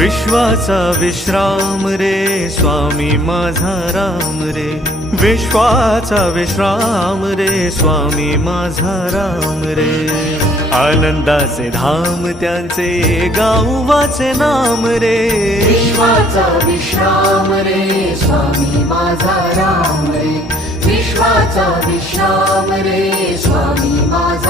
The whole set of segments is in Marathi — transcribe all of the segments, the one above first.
विश्वाचा विश्राम रे स्वामी माझा राम रे. विश्वाचा विश्राम रे स्वामी माझा राम रे. आनंदाचे धाम त्यांचे गाववाचे नाम रे. विश्वाचा विश्राम रे स्वामी माझा राम रे. विश्वाचा विश्राम रे स्वामी माझा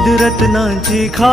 सिद्धरत्नांची खा